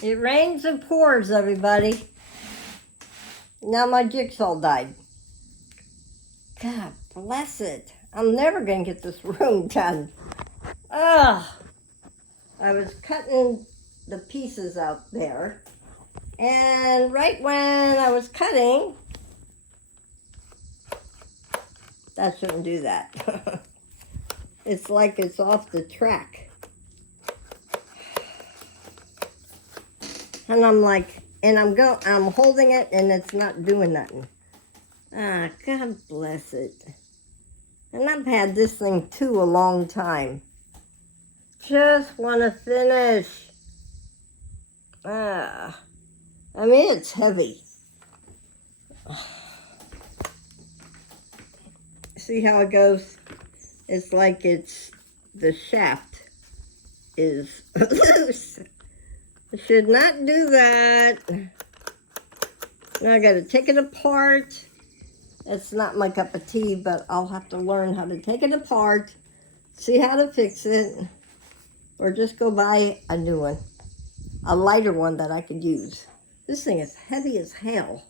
It rains and pours, everybody. Now my jigsaw died. God bless it. I'm never going to get this room done. Ugh. I was cutting the pieces out there. And right when I was cutting, that shouldn't do that. It's like it's off the track. And I'm like, I'm holding it and it's not doing nothing. Ah, God bless it. And I've had this thing too a long time. Just want to finish. Ah, I mean, it's heavy. See how it goes? It's like the shaft is loose. I should not do that. Now I gotta take it apart. It's not my cup of tea, but I'll have to learn how to take it apart, see how to fix it, or just go buy a new one, a lighter one that I could use. This thing is heavy as hell.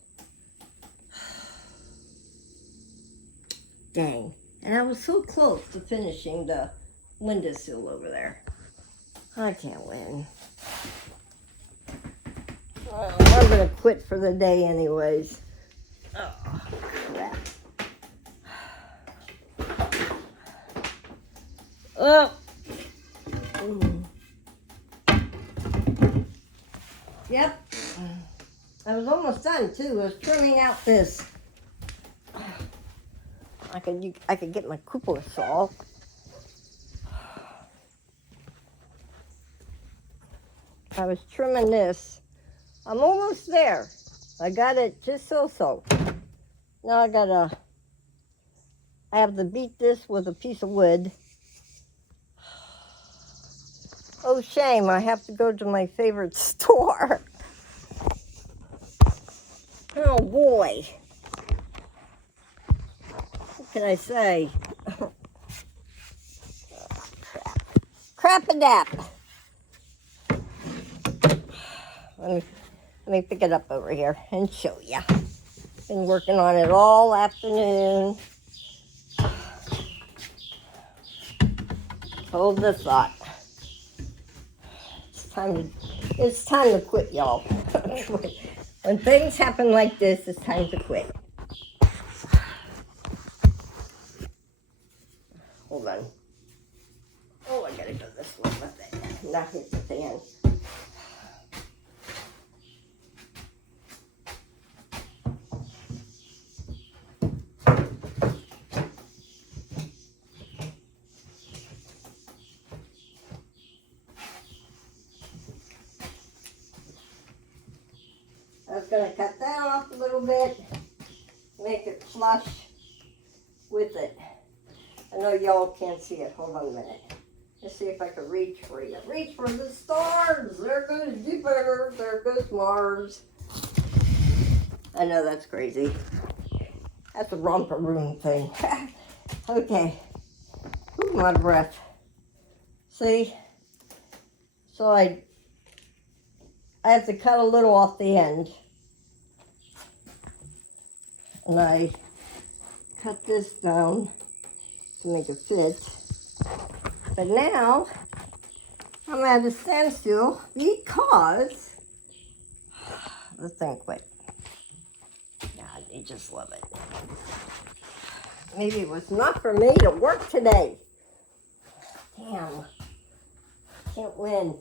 Dang. And I was so close to finishing the windowsill over there. I can't win. I'm gonna quit for the day anyways. Oh, crap. Oh. Yep. I was almost done too. I was trimming out this. I could get my cupola saw. I was trimming this. I'm almost there. I got it just so. Now I have to beat this with a piece of wood. Oh, shame, I have to go to my favorite store. Oh, boy. What can I say? Oh, crap-a-dap. Let me pick it up over here and show you. Been working on it all afternoon. Hold the thought. It's time to quit, y'all. When things happen like this, it's time to quit. Hold on. Oh, I gotta go this way with it. Not hit the fan. I was going to cut that off a little bit, make it flush with it. I know y'all can't see it. Hold on a minute. Let's see if I can reach for you. Reach for the stars. There goes Jupiter. There goes Mars. I know that's crazy. That's a romper room thing. Okay. Ooh, my breath. See? So I have to cut a little off the end. And I cut this down to make it fit. But now I'm at a standstill because the thing quit. God, they just love it. Maybe it was not for me to work today. Damn. Can't win.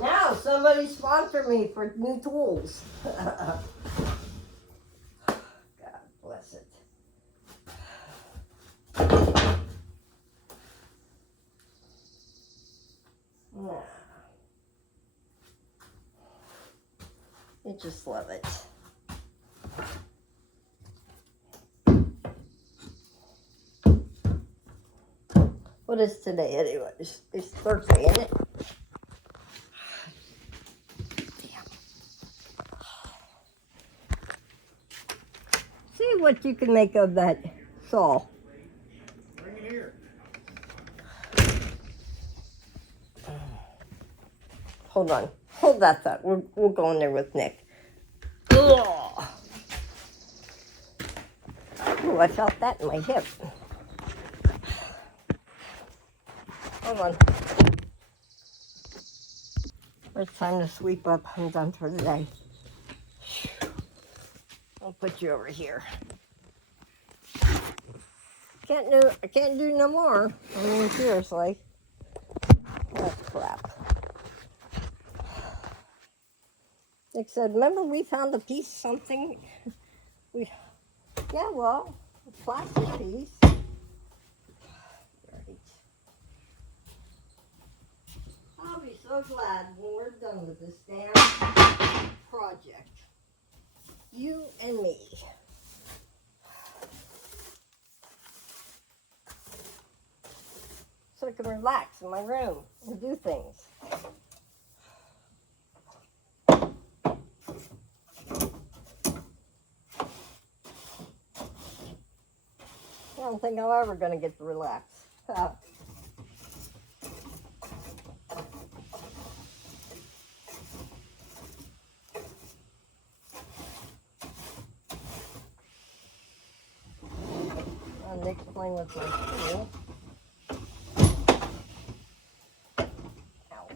Now somebody sponsor me for new tools. God bless it. I just love it. What is today anyway? It's Thursday, isn't it? Damn. See what you can make of that saw. Bring it here. hold on. Hold that thought. We'll go in there with Nick. Ugh. Ooh, I felt that in my hip. Hold on. It's time to sweep up. I'm done for today. I'll put you over here. I can't do no more. I mean, seriously. Oh, crap. Nick said, remember we found a piece of something? Yeah, well, a plastic piece. Right. I'll be so glad when we're done with this damn project. You and me. So I can relax in my room and do things. I don't think I'm ever going to get to relax. Nick's playing with my tool. Ow.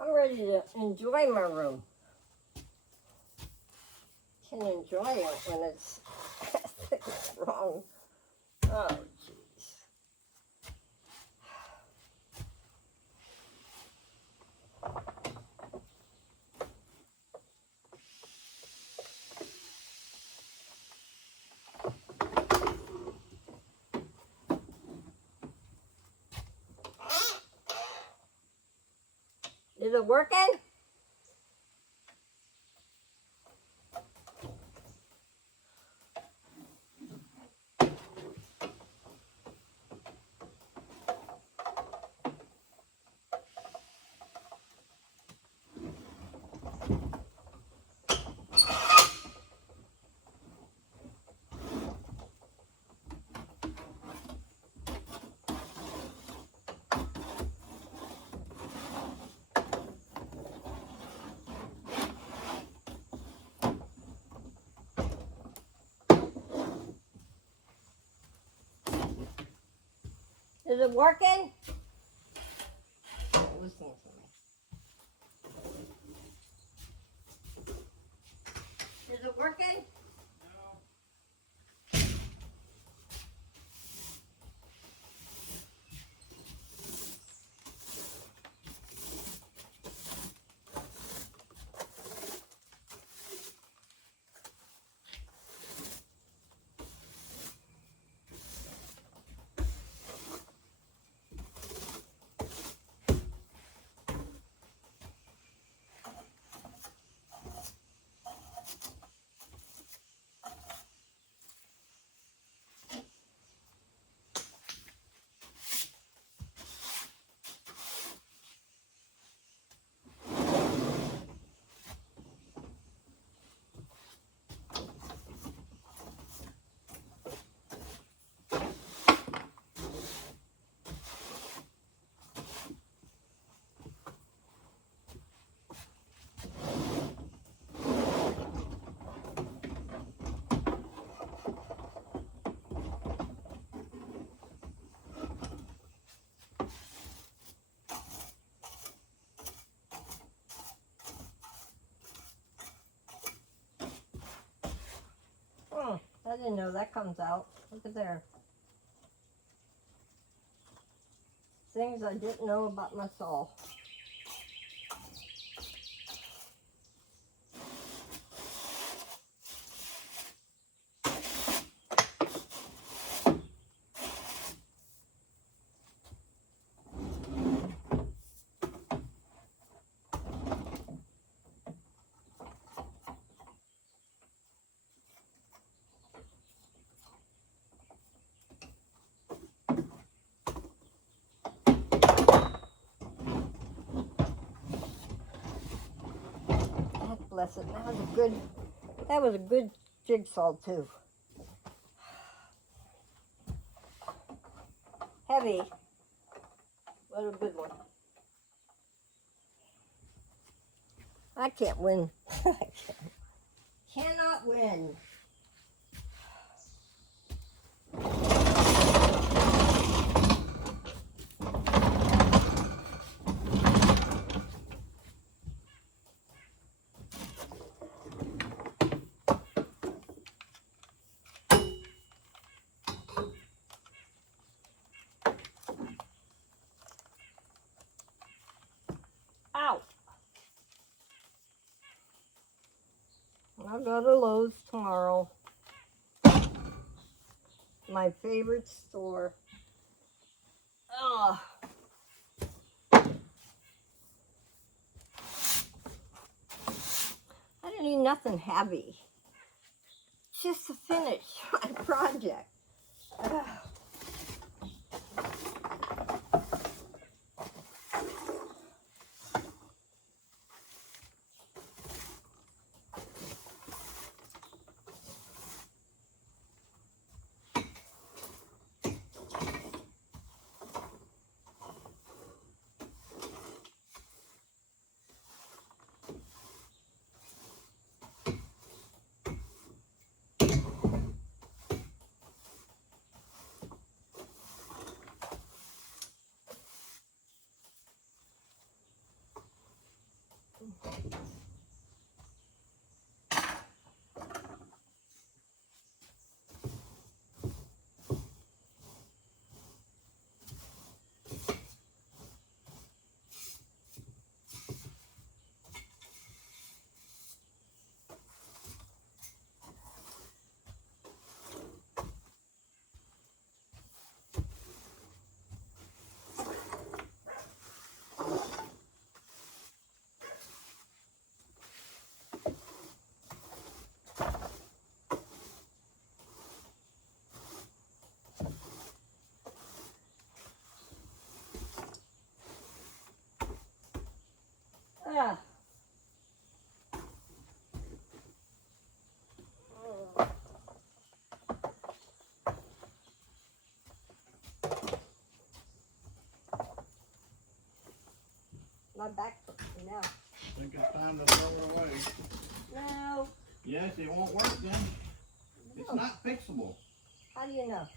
I'm ready to enjoy my room. Can enjoy it when it's wrong. Oh, jeez. Is it working? Is it working? Listen to me. Is it working? Oh, I didn't know that comes out. Look at there. Things I didn't know about myself. bless it. That was a good jigsaw too. Heavy. What a good one. I can't win. Cannot win. Ow. I'll go to Lowe's tomorrow. My favorite store. Ugh. I don't need nothing heavy. Just to finish my project. Ugh. Ah. My back hurts now. I think it's time to throw it away. No. Yes, it won't work then. It's not fixable. How do you know?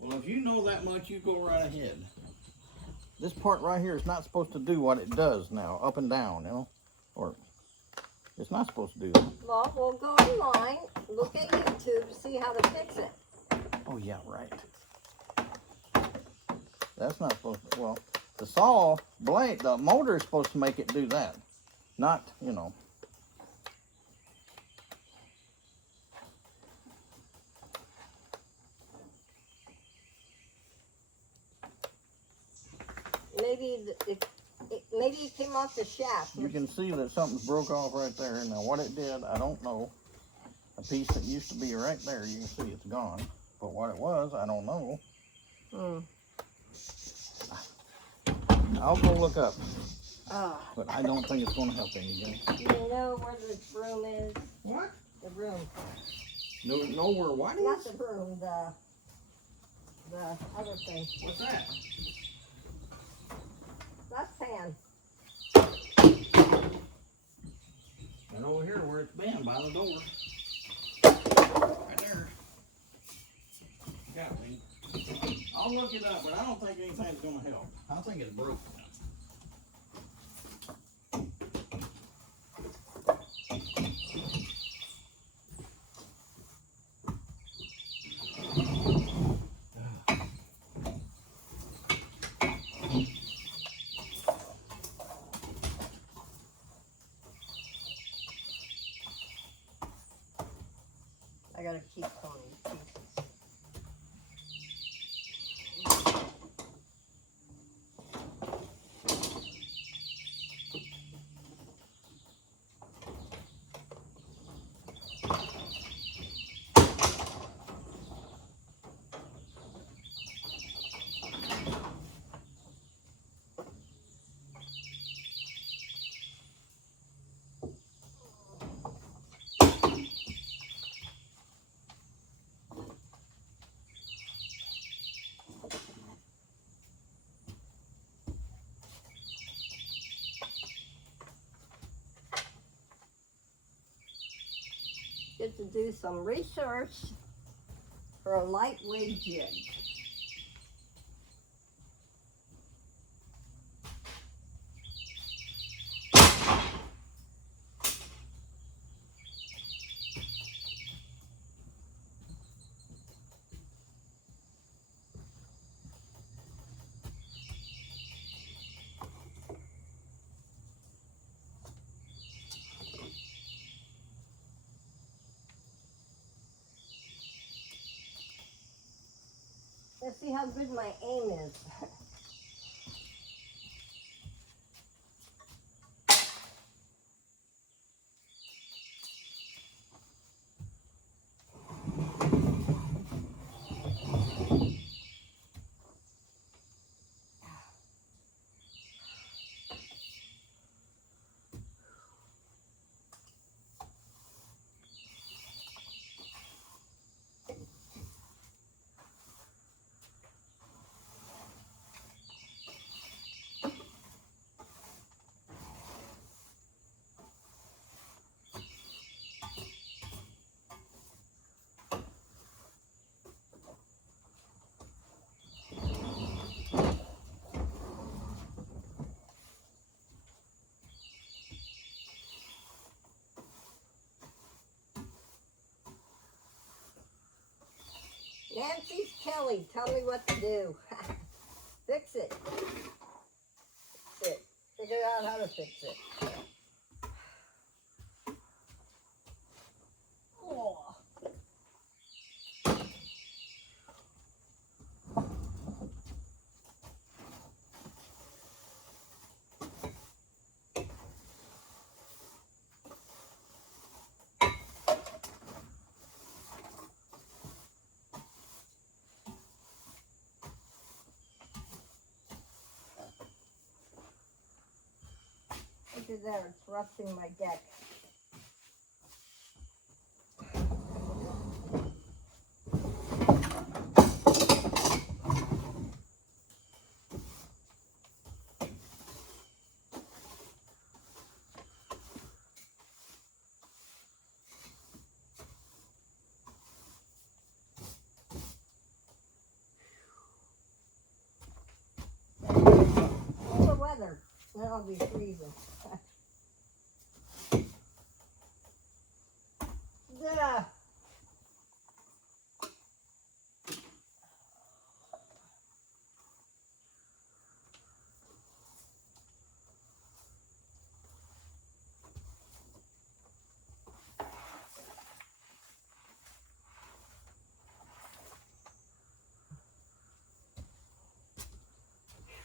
Well, if you know that much, you go right ahead. This part right here is not supposed to do what it does now, up and down, you know? Or, it's not supposed to do that. Well, we'll go online, look at YouTube, see how to fix it. Oh, yeah, right. That's not supposed to, well, the saw blade, the motor is supposed to make it do that. Not, you know. Maybe it came off the shaft. You can see that something's broke off right there. Now, what it did, I don't know. A piece that used to be right there, you can see it's gone. But what it was, I don't know. I'll go look up. But I don't think it's going to help anything. Do you know where the broom is? What? The broom. No, know where what is? Not the broom, the other thing. What's that? That's pan. And over here where it's been, by the door. Right there. Got me. I'll look it up, but I don't think anything's going to help. I think it's broken. I gotta keep calling pieces. get to do some research for a lightweight jig. Let's see how good my aim is. Nancy's Kelly, tell me what to do. Fix it. Fix it. Figure out how to fix it. Oh. Look at there, it's rusting my deck. Cooler weather, then I'll be freezing. Yeah.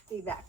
Be back.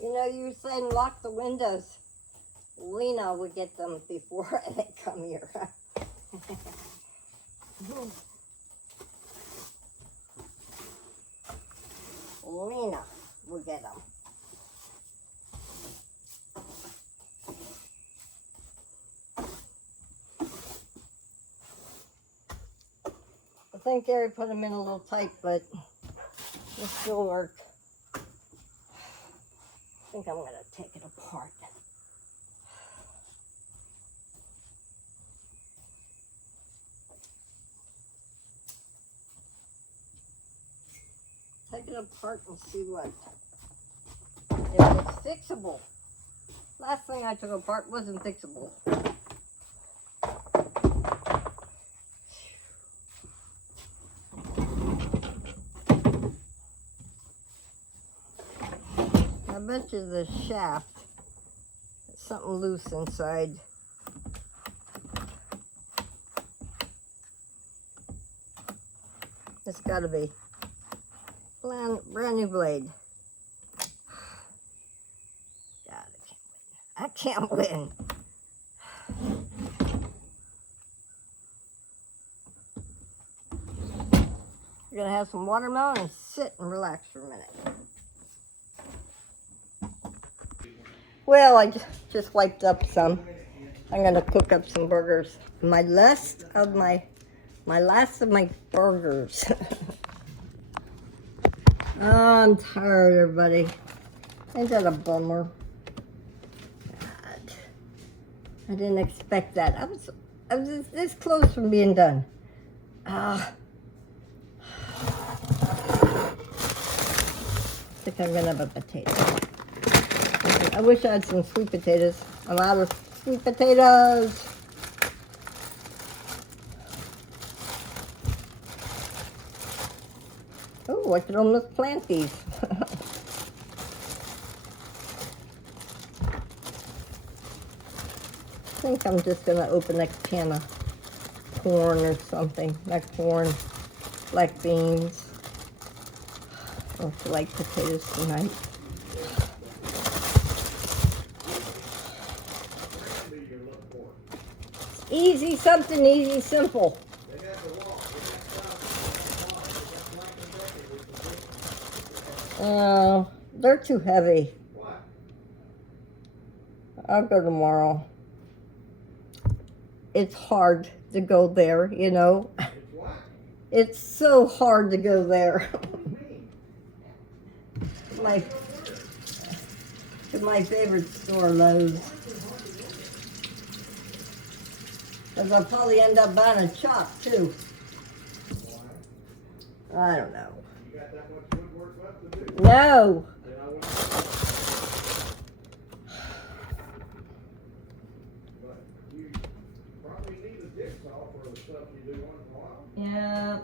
You know, you were saying lock the windows. Lena would get them before they come here. Lena will get them. I think Gary put them in a little tight, but it'll still work. I think I'm going to take it apart. Take it apart and see what, if it's fixable. Last thing I took apart wasn't fixable. I bet you the shaft, something loose inside. It's got to be. Brand new blade. God, I can't win. You're gonna have some watermelon and sit and relax for a minute. Well, I just wiped up some. I'm gonna cook up some burgers. My last of my burgers. Oh, I'm tired, everybody. Ain't that a bummer? God. I didn't expect that. I was this close from being done. I think I'm gonna have a potato. I wish I had some sweet potatoes. I'm out of sweet potatoes. Oh, I could almost plant these. I think I'm just going to open a can of corn or something. Not corn, black beans. I don't feel like potatoes tonight. Easy, something easy, simple. They're too heavy. I'll go tomorrow. It's hard to go there, you know. It's so hard to go there. my favorite store, Lowe's. Because I'll probably end up buying a chop too. I don't know. You got that much woodwork left to do? No. Then I wouldn't. But you probably need a jigsaw for the stuff you do once in a while. Yeah.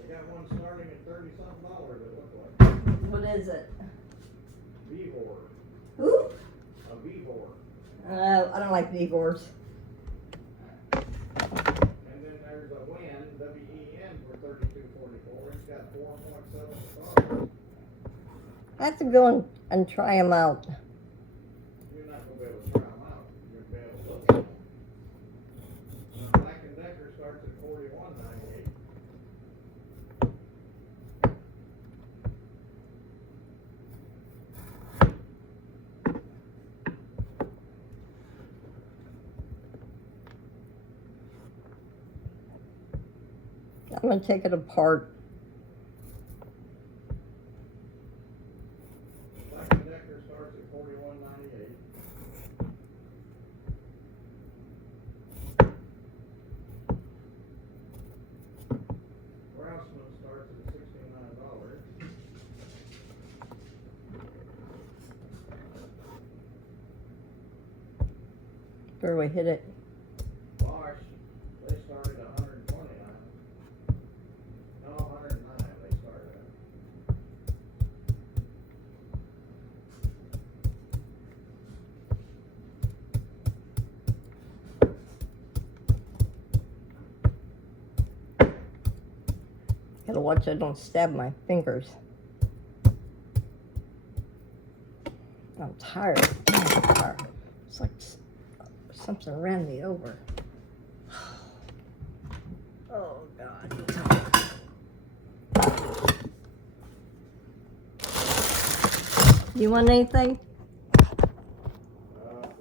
They got one starting at $30-something, it looks like. What is it? Vevor. Who? A Vevor. I don't like Vevors. And then there's a WEN, W-E-N, for $32.44. It's got 4.7 stars. I have to go and try them out. You're not going to be able to try them out. You're going to be able to look at them. Now, Black & Decker starts at $41.98. I'm going to take it apart. Black & Decker starts at $41.98. Grousman starts at $69. Where do we hit it? Bosch, they started at $129. No, $109 they started at. Gotta watch I don't stab my fingers. I'm tired. It's like something ran me over. Oh God, I'm tired. You want anything?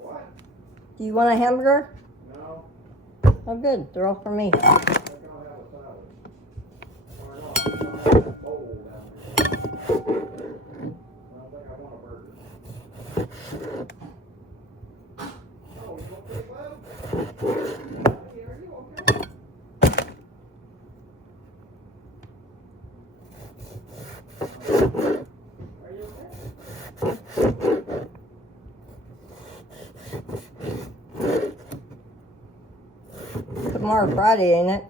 What? Do you want a hamburger? No, Oh good, they're all for me. I think I'll have a salad. Or no, I'll have that bowl down there. I don't think I want a burger. Oh, you okay, bud? Hey, are you okay? Are you okay? Tomorrow Friday, ain't it?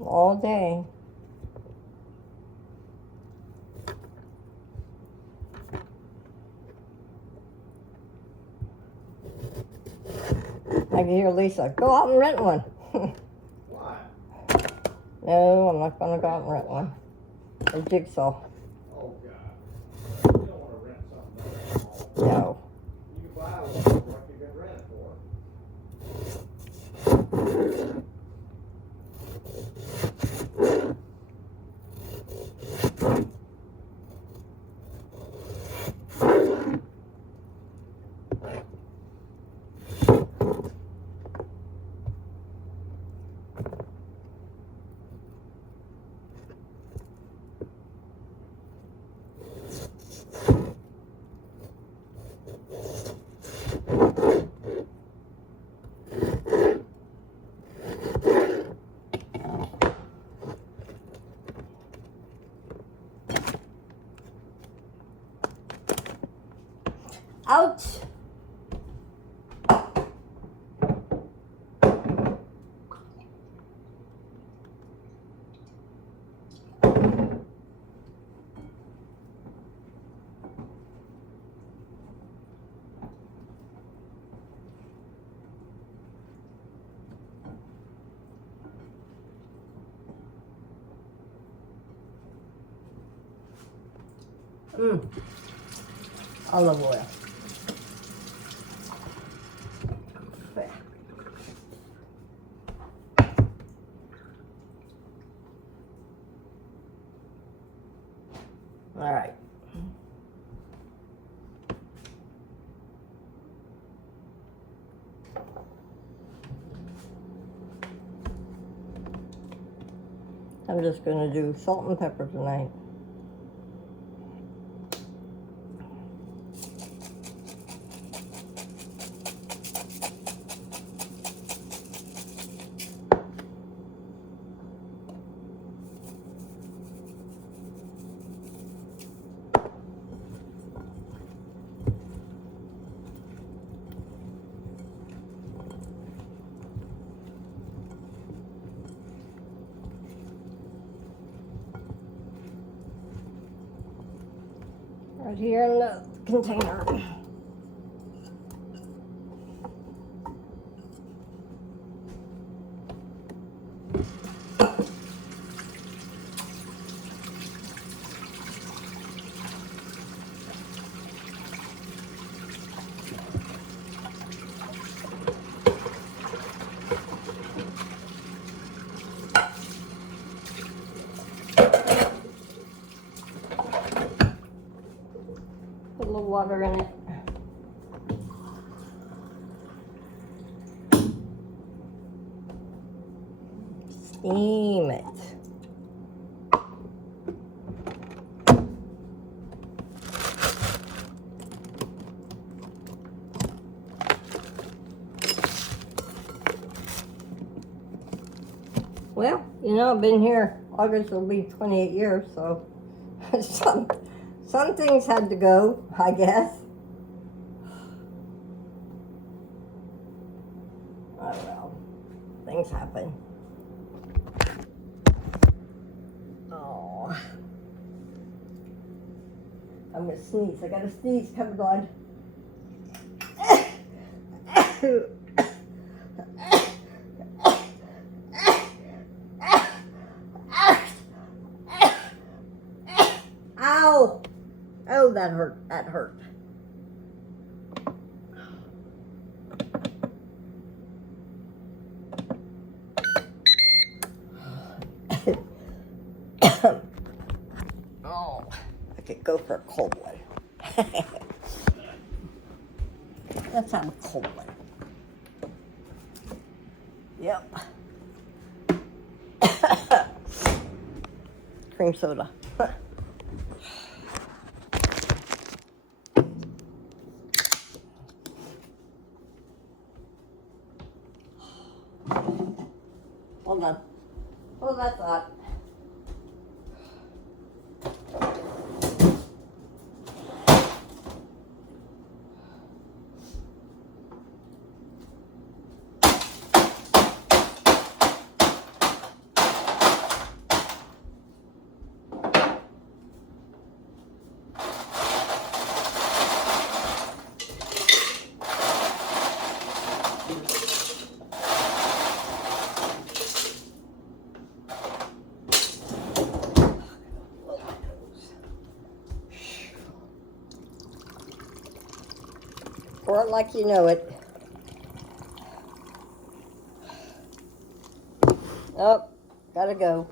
All day. I can hear Lisa, go out and rent one. Why? No, I'm not gonna go out and rent one. A Jigsaw. Oh, God. You don't want to rent something else. No. You can buy one for what you can rent it for. Ouch! Olive oil. All right. I'm just gonna do salt and pepper tonight. Right here in the container. Put a little water in it. Steam it. Well, you know, I've been here, August will be 28 years, so some things had to go, I guess. Oh well, things happen. Oh, I'm gonna sneeze. I gotta sneeze, come on. Ow! Oh, that hurt. That hurt. Oh, I could go for a cold one. Let's have a cold one. Yep. Cream soda. Hold on. Hold that thought. Pour it like you know it. Oh, gotta go.